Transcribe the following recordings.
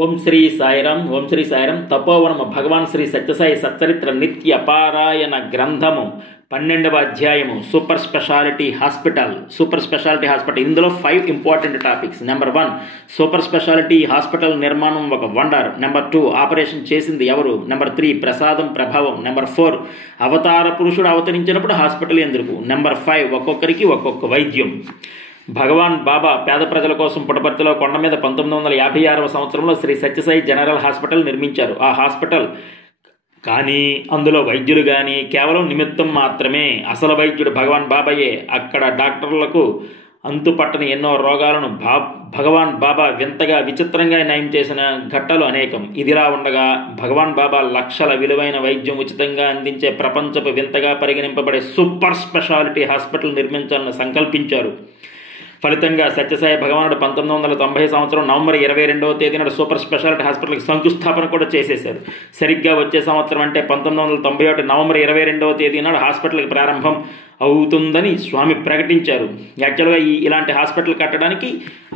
ఓం శ్రీ సాయిరాం. ఓం శ్రీ సాయిరాం. తపోవనము భగవాన్ శ్రీ సత్యసాయి సచ్చరిత్ర నిత్య పారాయణ గ్రంథము 12వ అధ్యాయము సూపర్ స్పెషాలిటీ హాస్పిటల్. ఇందులో 5 important topics. Number 1, super speciality hospital నిర్మాణం ఒక వండర్. నెంబర్ 2, ఆపరేషన్ చేసింది ఎవరు. నెంబర్ 3, ప్రసాదం ప్రభావం. నెంబర్ 4, అవతార పురుషుడు అవతరించినప్పుడు హాస్పిటల్ ఎందుకు. నెంబర్ 5, ఒక్కొక్కరికి ఒక్కొక్క వైద్యం. భగవాన్ బాబా పేద ప్రజల కోసం పుట్టపర్తిలో కొండ మీద 1956వ సంవత్సరంలో శ్రీ సత్యసాయి జనరల్ హాస్పిటల్ నిర్మించారు. ఆ హాస్పిటల్ కానీ అందులో వైద్యులు కానీ కేవలం నిమిత్తం మాత్రమే. అసలు వైద్యుడు భగవాన్ బాబాయే. అక్కడ డాక్టర్లకు అంతుపట్టని ఎన్నో రోగాలను భగవాన్ బాబా వింతగా విచిత్రంగా నయం చేసిన ఘట్టాలు అనేకం. ఇదిలా ఉండగా భగవాన్ బాబా లక్షల విలువైన వైద్యం ఉచితంగా అందించే ప్రపంచపు వింతగా పరిగణింపబడే సూపర్ స్పెషాలిటీ హాస్పిటల్ నిర్మించాలని సంకల్పించారు. ఫలితంగా సత్యసాయి భగవానుడు 1990 సంవత్సరం నవంబర్ 22వ తేదీ నాడు సూపర్ స్పెషాలిటీ హాస్పిటల్కి శంకుస్థాపన కూడా చేసేశారు. సరిగ్గా వచ్చే సంవత్సరం అంటే 1991 నవంబర్ 22వ తేదీ నాడు హాస్పిటల్కి ప్రారంభం అవుతుందని స్వామి ప్రకటించారు. యాక్చువల్గా ఇలాంటి హాస్పిటల్ కట్టడానికి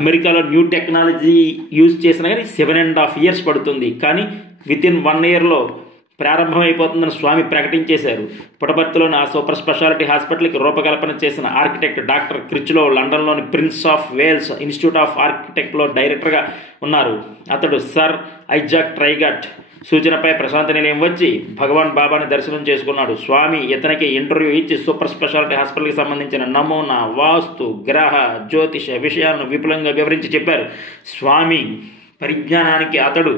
అమెరికాలో న్యూ టెక్నాలజీ యూజ్ చేసినా కానీ 7.5 years పడుతుంది. కానీ వితిన్ 1 yearలో ప్రారంభమైపోతుందని స్వామి ప్రకటించేశారు. పుట్టపర్తిలోని ఆ సూపర్ స్పెషాలిటీ హాస్పిటల్కి రూపకల్పన చేసిన ఆర్కిటెక్ట్ డాక్టర్ క్రిచ్లో లండన్లోని Prince of Wales Institute of ఆర్కిటెక్ట్లో డైరెక్టర్గా ఉన్నారు. అతడు సర్ ఐజాక్ ట్రైగట్ సూచనపై ప్రశాంతి నిలయం వచ్చి భగవాన్ బాబాని దర్శనం చేసుకున్నాడు. స్వామి ఇతనికి ఇంటర్వ్యూ ఇచ్చి సూపర్ స్పెషాలిటీ హాస్పిటల్కి సంబంధించిన నమూనా, వాస్తు, గ్రహ, జ్యోతిష విషయాలను విపులంగా వివరించి చెప్పారు. స్వామి పరిజ్ఞానానికి అతడు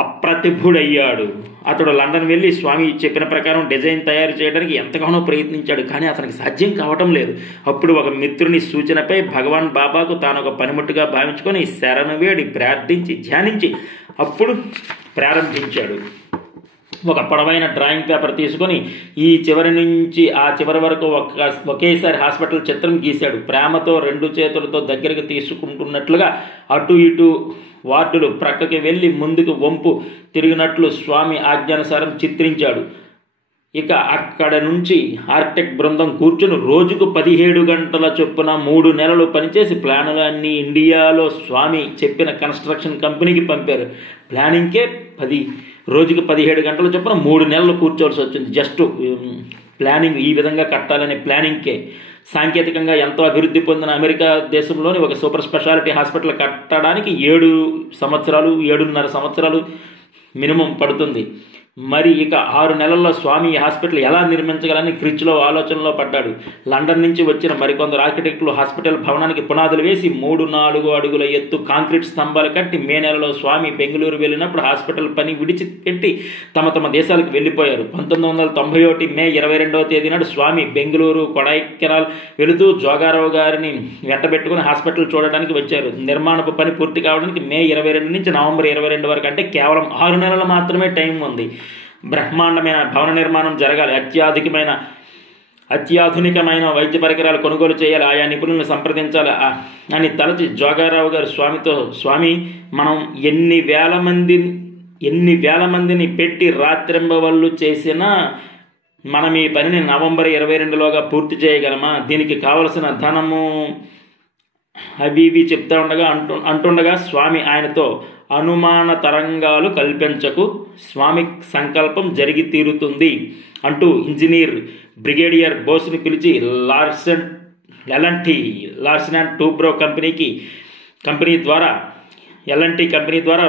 అప్రతిభుడయ్యాడు. అతడు లండన్ వెళ్ళి స్వామి చెప్పిన ప్రకారం డిజైన్ తయారు చేయడానికి ఎంతగానో ప్రయత్నించాడు. కానీ అతనికి సాధ్యం కావటం లేదు. అప్పుడు ఒక మిత్రుని సూచనపై భగవాన్ బాబాకు తాను ఒక పనిముట్టుగా భావించుకొని శరణు వేడి ప్రార్థించి ధ్యానించి అప్పుడు ప్రారంభించాడు. ఒక పొడవైన డ్రాయింగ్ పేపర్ తీసుకొని ఈ చివరి నుంచి ఆ చివరి వరకు ఒకేసారి హాస్పిటల్ చిత్రం గీశాడు. ప్రేమతో 2 చేతులతో దగ్గరికి తీసుకుంటున్నట్లుగా అటు ఇటు వార్డులు ప్రక్కకి వెళ్ళి ముందుకు వంపు తిరిగినట్లు స్వామి ఆజ్ఞానుసారం చిత్రించాడు. ఇక అక్కడ నుంచి ఆర్కిటెక్ట్ బృందం కూర్చుని రోజుకు 17 గంటల చొప్పున 3 నెలలు పనిచేసి ప్లానులు అన్నీ ఇండియాలో స్వామి చెప్పిన కన్స్ట్రక్షన్ కంపెనీకి పంపారు. ప్లానింగ్కే రోజుకు 17 గంటల చొప్పున 3 నెలలు కూర్చోవలసి వచ్చింది. జస్ట్ ప్లానింగ్ ఈ విధంగా కట్టాలనే ప్లానింగ్కే. సాంకేతికంగా ఎంతో అభివృద్ధి పొందిన అమెరికా దేశంలోని ఒక సూపర్ స్పెషాలిటీ హాస్పిటల్ కట్టడానికి 7.5 సంవత్సరాలు మినిమం పడుతుంది. మరి ఇక 6 నెలల్లో స్వామి ఈ హాస్పిటల్ ఎలా నిర్మించగలని క్రిచ్లో ఆలోచనలో పడ్డాడు. లండన్ నుంచి వచ్చిన మరికొందరు ఆర్కిటెక్టులు హాస్పిటల్ భవనానికి పునాదులు వేసి 3-4 అడుగుల ఎత్తు కాంక్రీట్ స్తంభాలు కట్టి మే నెలలో స్వామి బెంగళూరు వెళ్ళినప్పుడు హాస్పిటల్ పని విడిచిపెట్టి తమ దేశాలకు వెళ్ళిపోయారు. 1991 మే 22వ తేదీ నాడు స్వామి బెంగళూరు, కొడైకెనాల్ వెళుతూ జోగారావు గారిని వెంటబెట్టుకుని హాస్పిటల్ చూడడానికి వచ్చారు. నిర్మాణపు పని పూర్తి కావడానికి మే 22 నుంచి నవంబర్ 22 వరకు అంటే కేవలం 6 నెలలు మాత్రమే టైం ఉంది. బ్రహ్మాండమైన భవన నిర్మాణం జరగాలి. అత్యాధునికమైన వైద్య పరికరాలు కొనుగోలు చేయాలి. ఆయా నిపుణులను సంప్రదించాలి అని తలచి జోగారావు గారు స్వామితో, స్వామి మనం ఎన్ని వేల మందిని పెట్టి రాత్రింబవళ్ళు చేసినా మనం ఈ పనిని నవంబర్ 22లోగా పూర్తి చేయగలమా? దీనికి కావలసిన ధనము అవి చెప్తా అంటుండగా స్వామి ఆయనతో, అనుమాన తరంగాలు కల్పించకు, స్వామి సంకల్పం జరిగి తీరుతుంది అంటూ ఇంజనీర్ బ్రిగేడియర్ బోస్ని పిలిచి లార్సన్ అండ్ టూబ్రో కంపెనీ ద్వారా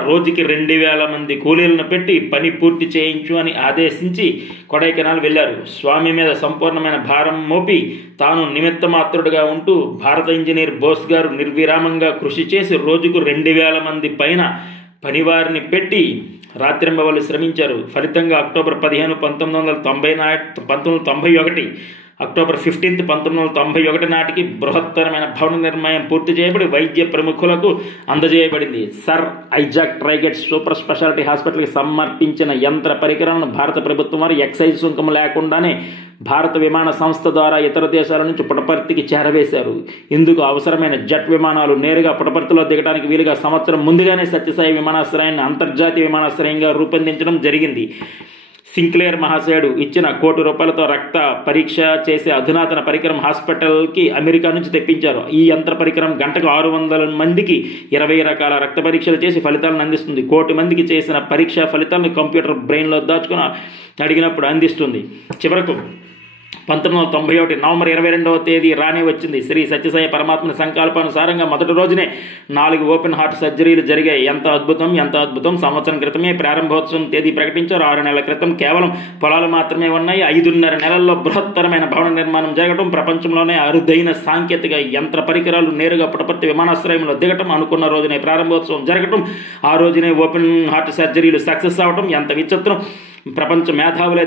రోజుకి 2000 మంది కూలీలను పెట్టి పని పూర్తి చేయించు అని ఆదేశించి కొడైకెనాల్ వెళ్లారు. స్వామి మీద సంపూర్ణమైన భారం మోపి తాను నిమిత్త మాత్రుడుగా ఉంటూ భారత ఇంజనీర్ బోస్ గారు నిర్విరామంగా కృషి చేసి రోజుకు 2000 మంది పైన పనివారిని పెట్టి రాత్రింబవళ్ళు శ్రమించారు. ఫలితంగా అక్టోబర్ 15, 1991 అక్టోబర్ 15, 1991 నాటికి బృహత్తరమైన భవన నిర్మాణం పూర్తి చేయబడి వైద్య ప్రముఖులకు అందజేయబడింది. సర్ ఐజాక్ ట్రైగట్ సూపర్ స్పెషాలిటీ హాస్పిటల్కి సమర్పించిన యంత్ర పరికరాలను భారత ప్రభుత్వం వారు ఎక్సైజ్ సుంకం లేకుండానే భారత విమాన సంస్థ ద్వారా ఇతర దేశాల నుంచి పుట్టపర్తికి చేరవేశారు. ఇందుకు అవసరమైన జెట్ విమానాలు నేరుగా పుట్టపర్తిలో దిగడానికి వీలుగా సంవత్సరం ముందుగానే సత్యసాయి విమానాశ్రయాన్ని అంతర్జాతీయ విమానాశ్రయంగా రూపొందించడం జరిగింది. సింక్లేర్ మహాశయుడు ఇచ్చిన ₹1 కోటి రక్త పరీక్ష చేసే అధునాతన పరికరం హాస్పిటల్కి అమెరికా నుంచి తెప్పించారు. ఈ యంత్ర పరికరం గంటకు 600 మందికి 20 రకాల రక్త పరీక్షలు చేసి ఫలితాలను అందిస్తుంది. 1 కోటి మందికి చేసిన పరీక్ష ఫలితాలను కంప్యూటర్ బ్రెయిన్లో దాచుకుని అడిగినప్పుడు అందిస్తుంది. చివరకు 1991 నవంబర్ 22వ తేదీ రానే వచ్చింది. శ్రీ సత్యసాయి పరమాత్మ సంకల్పానుసారంగా మొదటి రోజునే 4 ఓపెన్ హార్ట్ సర్జరీలు జరిగాయి. ఎంత అద్భుతం! సంవత్సరం క్రితమే ప్రారంభోత్సవం తేదీ ప్రకటించారు. 6 నెలల క్రితం కేవలం పొలాలు మాత్రమే ఉన్నాయి. 5.5 నెలల్లో బృహత్తరమైన భవన నిర్మాణం జరగడం, ప్రపంచంలోనే అరుదైన సాంకేతిక యంత్ర పరికరాలు నేరుగా పుట్టపర్తి విమానాశ్రయంలో దిగటం, అనుకున్న రోజునే ప్రారంభోత్సవం జరగటం, ఆ రోజునే ఓపెన్ హార్ట్ సర్జరీలు సక్సెస్ అవటం ఎంత విచిత్రం! ప్రపంచ మేధావులే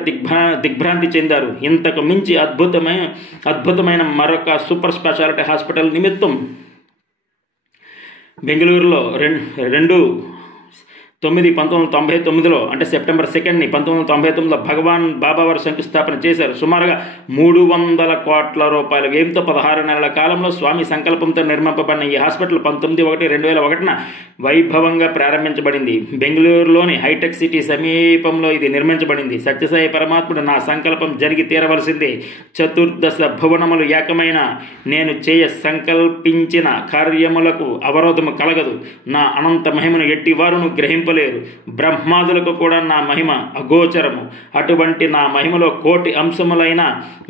దిగ్భ్రాంతి చెందారు. ఇంతకు మించి అద్భుతమైన మరొక సూపర్ స్పెషాలిటీ హాస్పిటల్ నిమిత్తం బెంగళూరులో 1999లో అంటే సెప్టెంబర్ 2ని 1999లో భగవాన్ బాబా వారు శంకుస్థాపన చేశారు. సుమారుగా ₹300 కోట్ల వ్యయంతో 16 నెలల కాలంలో స్వామి సంకల్పంతో నిర్మింపబడిన ఈ హాస్పిటల్ 19/1/2001 వైభవంగా ప్రారంభించబడింది. బెంగళూరులోని హైటెక్ సిటీ సమీపంలో ఇది నిర్మించబడింది. సత్యసాయి పరమాత్ముడు నా సంకల్పం జరిగి తీరవలసిందే, చతుర్దశ భువనములు ఏకమైన నేను చేయ సంకల్పించిన కార్యములకు అవరోధము కలగదు. నా అనంత మహిమను ఎట్టివారును గ్రహింపలేరు. బ్రహ్మాదులకు కూడా నా మహిమ అగోచరము. అటువంటి నా మహిమలో 1,000,000 అంశములైన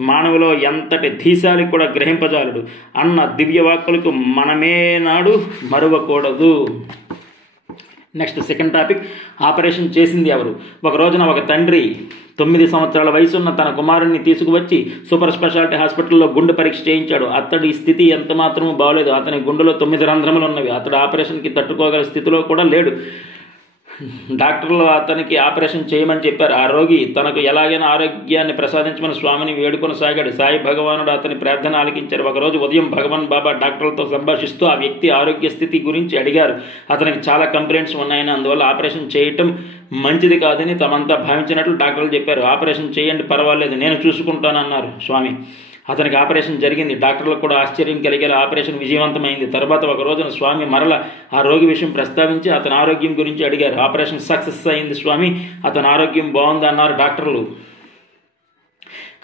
మానవులో ఎంతటి ధీశాలి కూడా గ్రహింపజాలడు అన్న దివ్యవాక్కులకు మనమే నాడు మరువకూడదు. నెక్స్ట్ సెకండ్ టాపిక్, ఆపరేషన్ చేసింది ఎవరు? ఒక రోజున ఒక తండ్రి 9 సంవత్సరాల వయసున్న తన కుమారుణ్ణి తీసుకువచ్చి సూపర్ స్పెషాలిటీ హాస్పిటల్లో గుండె పరీక్ష చేయించాడు. అతడి స్థితి ఎంత మాత్రమూ బాగోలేదు. అతని గుండెలో 9 రంధ్రములు ఉన్నవి. అతడు ఆపరేషన్కి తట్టుకోగల స్థితిలో కూడా లేడు. డాక్టర్లు అతనికి ఆపరేషన్ చేయమని చెప్పారు. ఆ రోగి తనకు ఎలాగైనా ఆరోగ్యాన్ని ప్రసాదించమని స్వామిని వేడుకొనసాగాడు. సాయి భగవానుడు అతని ప్రార్థన ఆలకించారు. ఒకరోజు ఉదయం భగవాన్ బాబా డాక్టర్లతో సంభాషిస్తూ ఆ వ్యక్తి ఆరోగ్య స్థితి గురించి అడిగారు. అతనికి చాలా కంప్లైంట్స్ ఉన్నాయని, అందువల్ల ఆపరేషన్ చేయటం మంచిది కాదని తమంతా భావించినట్లు డాక్టర్లు చెప్పారు. ఆపరేషన్ చేయండి, పర్వాలేదు, నేను చూసుకుంటానన్నారు స్వామి. అతనికి ఆపరేషన్ జరిగింది. డాక్టర్లకు కూడా ఆశ్చర్యం కలిగేలా ఆపరేషన్ విజయవంతమైంది. తర్వాత ఒక రోజున స్వామి మరల ఆ రోగి విషయం ప్రస్తావించి అతని ఆరోగ్యం గురించి అడిగారు. ఆపరేషన్ సక్సెస్ అయింది స్వామి, అతని ఆరోగ్యం బాగుంది అన్నారు డాక్టర్లు.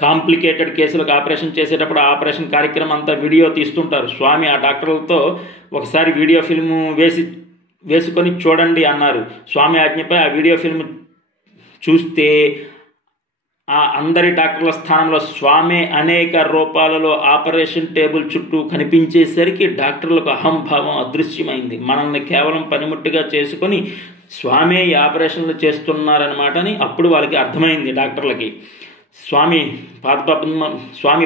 కాంప్లికేటెడ్ కేసులకు ఆపరేషన్ చేసేటప్పుడు ఆపరేషన్ కార్యక్రమం అంతా వీడియో తీస్తుంటారు. స్వామి ఆ డాక్టర్లతో ఒకసారి వీడియో ఫిల్మ్ వేసుకొని చూడండి అన్నారు. స్వామి ఆజ్ఞపై ఆ వీడియో ఫిల్మ్ చూస్తే ఆ అందరి డాక్టర్ల స్థానంలో స్వామి అనేక రూపాలలో ఆపరేషన్ టేబుల్ చుట్టూ కనిపించేసరికి డాక్టర్లకు అహంభావం అదృశ్యమైంది. మనల్ని కేవలం పనిముట్టుగా చేసుకొని స్వామి ఈ ఆపరేషన్లు చేస్తున్నారన్నమాట అని అప్పుడు వాళ్ళకి అర్థమైంది డాక్టర్లకి. స్వామి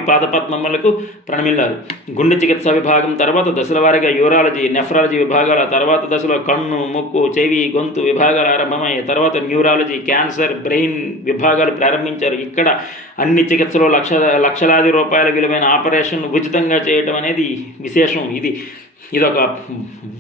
పాదపద్మములకు ప్రణమిల్లారు. గుండె చికిత్స విభాగం తర్వాత దశల వారీగా యూరాలజీ, నెఫ్రాలజీ విభాగాల తర్వాత దశలో కన్ను, ముక్కు, చెవి, గొంతు విభాగాలు ఆరంభమయ్యాయి. తర్వాత న్యూరాలజీ, క్యాన్సర్, బ్రెయిన్ విభాగాలు ప్రారంభించారు. ఇక్కడ అన్ని చికిత్సలు లక్షలాది రూపాయల విలువైన ఆపరేషన్ ఉచితంగా చేయడం అనేది విశేషం. ఇదొక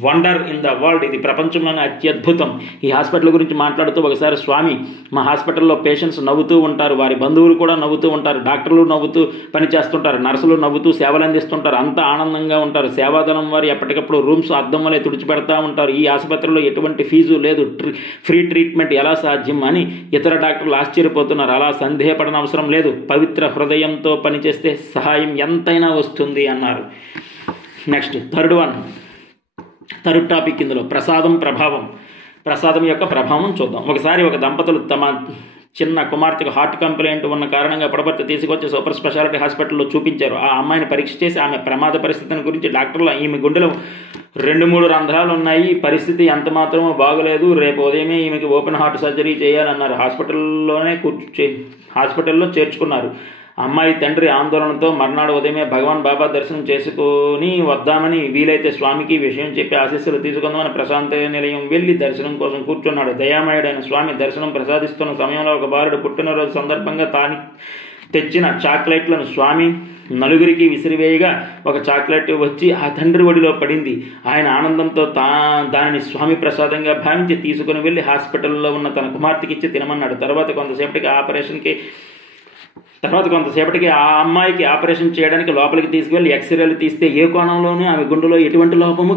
వండర్ ఇన్ ద వరల్డ్. ఇది ప్రపంచంలోనే అత్యద్భుతం. ఈ హాస్పిటల్ గురించి మాట్లాడుతూ ఒకసారి స్వామి, మా హాస్పిటల్లో పేషెంట్స్ నవ్వుతూ ఉంటారు, వారి బంధువులు కూడా నవ్వుతూ ఉంటారు, డాక్టర్లు నవ్వుతూ పనిచేస్తుంటారు, నర్సులు నవ్వుతూ సేవలు అందిస్తుంటారు, అంతా ఆనందంగా ఉంటారు. సేవాదళం వారు ఎప్పటికప్పుడు రూమ్స్ అద్దం వలె తుడిచిపెడతా ఉంటారు. ఈ ఆసుపత్రిలో ఎటువంటి ఫీజు లేదు, ఫ్రీ ట్రీట్మెంట్ ఎలా సాధ్యం అని ఇతర డాక్టర్లు ఆశ్చర్యపోతున్నారు. అలా సందేహపడన అవసరం లేదు, పవిత్ర హృదయంతో పనిచేస్తే సహాయం ఎంతైనా వస్తుంది అన్నారు. నెక్స్ట్ థర్డ్ టాపిక్, ఇందులో ప్రసాదం యొక్క ప్రభావం చూద్దాం. ఒకసారి ఒక దంపతులు తమ చిన్న కుమార్తెకు హార్ట్ కంప్లైంట్ ఉన్న కారణంగా పుట్టపర్తి తీసుకొచ్చి సూపర్ స్పెషాలిటీ హాస్పిటల్లో చూపించారు. ఆ అమ్మాయిని పరీక్ష చేసి ఆమె ప్రమాద పరిస్థితిని గురించి డాక్టర్లు, ఈమె గుండెలో 2-3 రంధ్రాలు ఉన్నాయి, పరిస్థితి ఎంత మాత్రమో బాగలేదు, రేపు ఉదయమే ఈమెకి ఓపెన్ హార్ట్ సర్జరీ చేయాలన్నారు. హాస్పిటల్లో చేర్చుకున్నారు. అమ్మాయి తండ్రి ఆందోళనతో మర్నాడు ఉదయమే భగవాన్ బాబా దర్శనం చేసుకుని వద్దామని, వీలైతే స్వామికి విషయం చెప్పి ఆశీస్సులు తీసుకుందామని ప్రశాంత నిలయం వెళ్ళి దర్శనం కోసం కూర్చున్నాడు. దయామయుడైన స్వామి దర్శనం ప్రసాదిస్తున్న సమయంలో ఒక బాలుడు పుట్టినరోజు సందర్భంగా తాను తెచ్చిన చాక్లెట్లను స్వామి నలుగురికి విసిరివేయగా ఒక చాక్లెట్ వచ్చి ఆ తండ్రి ఒడిలో పడింది. ఆయన ఆనందంతో దానిని స్వామి ప్రసాదంగా భావించి తీసుకుని వెళ్ళి హాస్పిటల్లో ఉన్న తన కుమార్తెకి ఇచ్చి తినమన్నాడు. తర్వాత కొంతసేపటికి ఆపరేషన్కి తర్వాత కొంతసేపటికి ఆ అమ్మాయికి ఆపరేషన్ చేయడానికి లోపలికి తీసుకువెళ్ళి ఎక్స్రేలు తీస్తే ఏ కోణంలోనూ ఆమె గుండెలో ఎటువంటి లోపము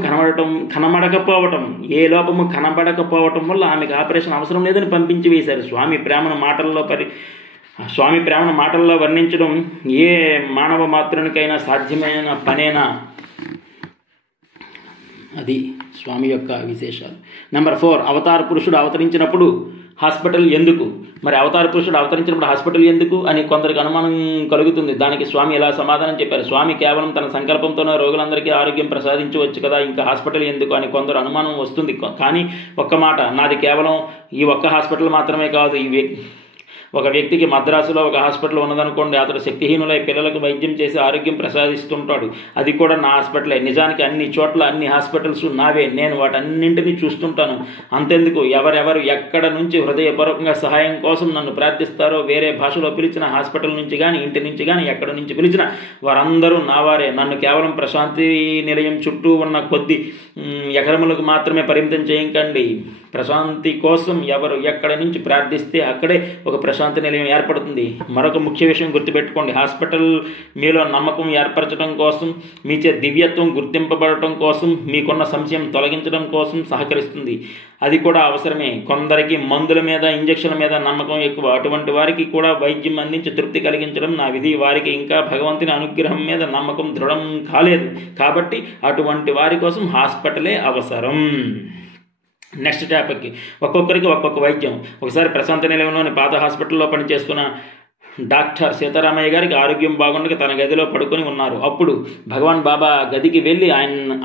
కనబడకపోవటం, ఏ లోపము కనబడకపోవటం వల్ల ఆమెకు ఆపరేషన్ అవసరం లేదని పంపించి వేశారు. స్వామి ప్రేమను మాటల్లో వర్ణించడం ఏ మానవ మాత్రునికైనా సాధ్యమైన పనేనా? అది స్వామి యొక్క విశేషాలు. నెంబర్ 4, అవతార పురుషుడు అవతరించినప్పుడు హాస్పిటల్ ఎందుకు? మరి అవతార పురుషుడు అవతరించినప్పుడు హాస్పిటల్ ఎందుకు అని కొందరికి అనుమానం కలుగుతుంది. దానికి స్వామి ఇలా సమాధానం చెప్పారు. స్వామి కేవలం తన సంకల్పంతోనే రోగులందరికీ ఆరోగ్యం ప్రసాదించవచ్చు కదా, ఇంకా హాస్పిటల్ ఎందుకు అని కొందరు అనుమానం వస్తుంది. కానీ ఒక్క మాట, నాది కేవలం ఈ ఒక్క హాస్పిటల్ మాత్రమే కాదు. ఒక వ్యక్తికి మద్రాసులో ఒక హాస్పిటల్ ఉన్నదనుకోండి, అతడు శక్తిహీనులై పిల్లలకు వైద్యం చేసి ఆరోగ్యం ప్రసాదిస్తుంటాడు. అది కూడా నా హాస్పిటలే. నిజానికి అన్ని చోట్ల అన్ని హాస్పిటల్స్ నావే. నేను వాటన్నింటినీ చూస్తుంటాను. అంతెందుకు, ఎవరెవరు ఎక్కడ నుంచి హృదయపూర్వకంగా సహాయం కోసం నన్ను ప్రార్థిస్తారో, వేరే భాషలో పిలిచిన హాస్పిటల్ నుంచి కానీ ఇంటి నుంచి కానీ ఎక్కడి నుంచి పిలిచిన వారందరూ నావారే. నన్ను కేవలం ప్రశాంతి నిలయం చుట్టూ ఉన్న కొద్ది ఎకరములకు మాత్రమే పరిమితం చేయకండి. ప్రశాంతి కోసం ఎవరు ఎక్కడి నుంచి ప్రార్థిస్తే అక్కడే ఒక ప్రశాంతి నిలయం ఏర్పడుతుంది. మరొక ముఖ్య విషయం గుర్తుపెట్టుకోండి, హాస్పిటల్ మీలో నమ్మకం ఏర్పరచడం కోసం, మీచే దివ్యత్వం గుర్తింపబడటం కోసం, మీకున్న సంశయం తొలగించడం కోసం సహకరిస్తుంది. అది కూడా అవసరమే. కొందరికి మందుల మీద, ఇంజక్షన్ల మీద నమ్మకం ఎక్కువ. అటువంటి వారికి కూడా వైద్యం అందించి తృప్తి కలిగించడం నా విధి. వారికి ఇంకా భగవంతుని అనుగ్రహం మీద నమ్మకం దృఢం కాలేదు. కాబట్టి అటువంటి వారి కోసం హాస్పిటలే అవసరం. నెక్స్ట్ టాపిక్, ఒక్కొక్కరికి ఒక్కొక్క వైద్యం. ఒకసారి ప్రశాంత నిలయంలోని పాత హాస్పిటల్లో పనిచేస్తున్న డాక్టర్ సీతారామయ్య గారికి ఆరోగ్యం బాగుండక తన గదిలో పడుకొని ఉన్నారు. అప్పుడు భగవాన్ బాబా గదికి వెళ్ళి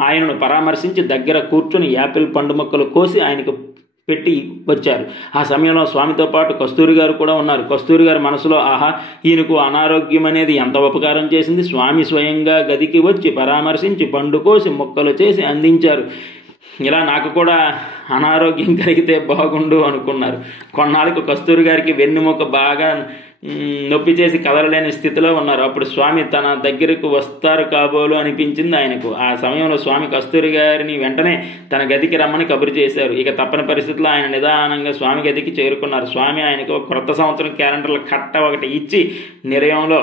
ఆయనను పరామర్శించి దగ్గర కూర్చొని యాపిల్ పండు మొక్కలు కోసి ఆయనకు పెట్టి వచ్చారు. ఆ సమయంలో స్వామితో పాటు కస్తూరి గారు కూడా ఉన్నారు. కస్తూరి గారు మనసులో, ఆహా, ఈయనకు అనారోగ్యం అనేది ఎంత ఉపకారం చేసింది. స్వామి స్వయంగా గదికి వచ్చి పరామర్శించి పండు కోసి మొక్కలు చేసి అందించారు. ఇలా నాకు కూడా అనారోగ్యం కలిగితే బాగుండు అనుకున్నారు. కొన్నాళ్ళకు కస్తూరి గారికి వెన్నుముక బాగా నొప్పి చేసి కదలలేని స్థితిలో ఉన్నారు. అప్పుడు స్వామి తన దగ్గరకు వస్తారు కాబోలు అనిపించింది ఆయనకు. ఆ సమయంలో స్వామి కస్తూరి గారిని వెంటనే తన గదికి రమ్మని కబురు చేశారు. ఇక తప్పని పరిస్థితుల్లో ఆయన నిదానంగా స్వామి గదికి చేరుకున్నారు. స్వామి ఆయనకు ఒక క్రొత్త సంవత్సరం క్యాలెండర్ల కట్ట ఒకటి ఇచ్చి, నిలయంలో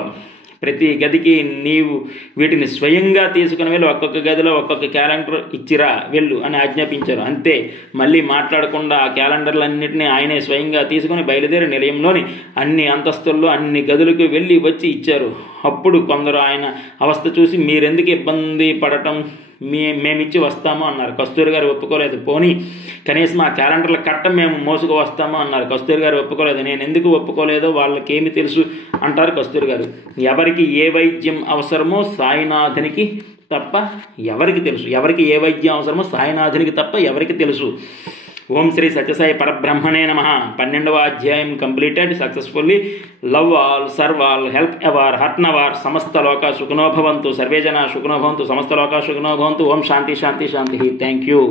ప్రతి గదికి నీవు వీటిని స్వయంగా తీసుకుని వెళ్ళి ఒక్కొక్క గదిలో ఒక్కొక్క క్యాలెండర్ ఇచ్చిరా వెళ్ళు అని ఆజ్ఞాపించారు. అంతే, మళ్ళీ మాట్లాడకుండా ఆ క్యాలెండర్లన్నింటినీ ఆయనే స్వయంగా తీసుకుని బయలుదేరి నిలయంలోని అన్ని అంతస్తుల్లో అన్ని గదులకు వెళ్ళి వచ్చి ఇచ్చారు. అప్పుడు కొందరు ఆయన అవస్థ చూసి, మీరెందుకు ఇబ్బంది పడటం, మేమిచ్చి వస్తాము అన్నారు. కస్తూరి గారు ఒప్పుకోలేదు. పోనీ కనీసం ఆ క్యాలెండర్ల కట్ట మేము మోసుకు వస్తాము అన్నారు. కస్తూరి గారు ఒప్పుకోలేదు. నేను ఎందుకు ఒప్పుకోలేదో వాళ్ళకేమి తెలుసు అంటారు కస్తూరి గారు. ఎవరికి ఏ వైద్యం అవసరమో సాయినాథునికి తప్ప ఎవరికి తెలుసు. ఎవరికి ఏ వైద్యం అవసరమో సాయినాథునికి తప్ప ఎవరికి తెలుసు. ఓం శ్రీ సత్యసాయి పరబ్రహ్మణే నమః. 12వ అధ్యాయం completed successfully. Love all, serve all, help ever, hurt never. సమస్త లోకా సుఖినో భవంతు. సర్వే జనా సుఖినో భవంతు. సమస్త లోకా సుఖినో భవంతు. ఓం శాంతి శాంతి శాంతి. Thank you.